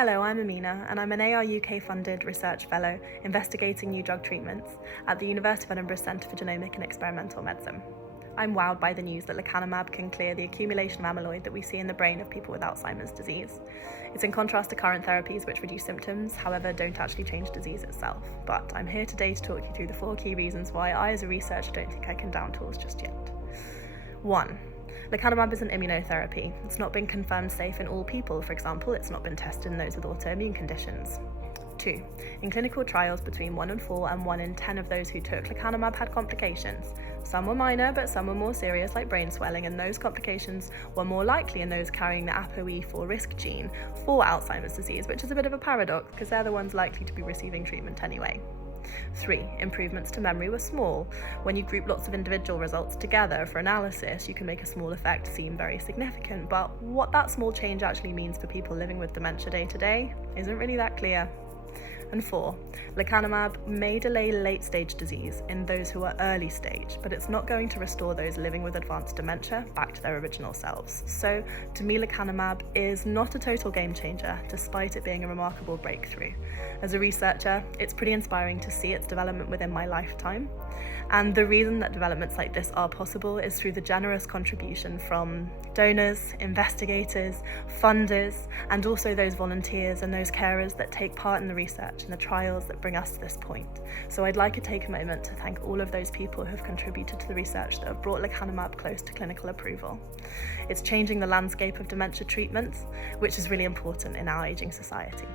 Hello, I'm Amina, and I'm an AR UK funded research fellow investigating new drug treatments at the University of Edinburgh Centre for Genomic and Experimental Medicine. I'm wowed by the news that lecanemab can clear the accumulation of amyloid that we see in the brain of people with Alzheimer's disease. It's in contrast to current therapies which reduce symptoms, however don't actually change disease itself. But I'm here today to talk you through the 4 key reasons why I as a researcher don't think I can down tools just yet. 1. Lecanemab is an immunotherapy. It's not been confirmed safe in all people. For example, it's not been tested in those with autoimmune conditions. 2. In clinical trials between 1 in 4 and 1 in 10 of those who took lecanemab had complications. Some were minor, but some were more serious, like brain swelling, and those complications were more likely in those carrying the ApoE4 risk gene for Alzheimer's disease, which is a bit of a paradox because they're the ones likely to be receiving treatment anyway. 3. Improvements to memory were small. When you group lots of individual results together for analysis, you can make a small effect seem very significant, but what that small change actually means for people living with dementia day to day isn't really that clear. And 4. Lecanemab may delay late-stage disease in those who are early stage, but it's not going to restore those living with advanced dementia back to their original selves. So, to me, lecanemab is not a total game changer, despite it being a remarkable breakthrough. As a researcher, it's pretty inspiring to see its development within my lifetime. And the reason that developments like this are possible is through the generous contribution from donors, investigators, funders, and also those volunteers and those carers that take part in the research and the trials that bring us to this point. So I'd like to take a moment to thank all of those people who have contributed to the research that have brought lecanemab close to clinical approval. It's changing the landscape of dementia treatments, which is really important in our aging society.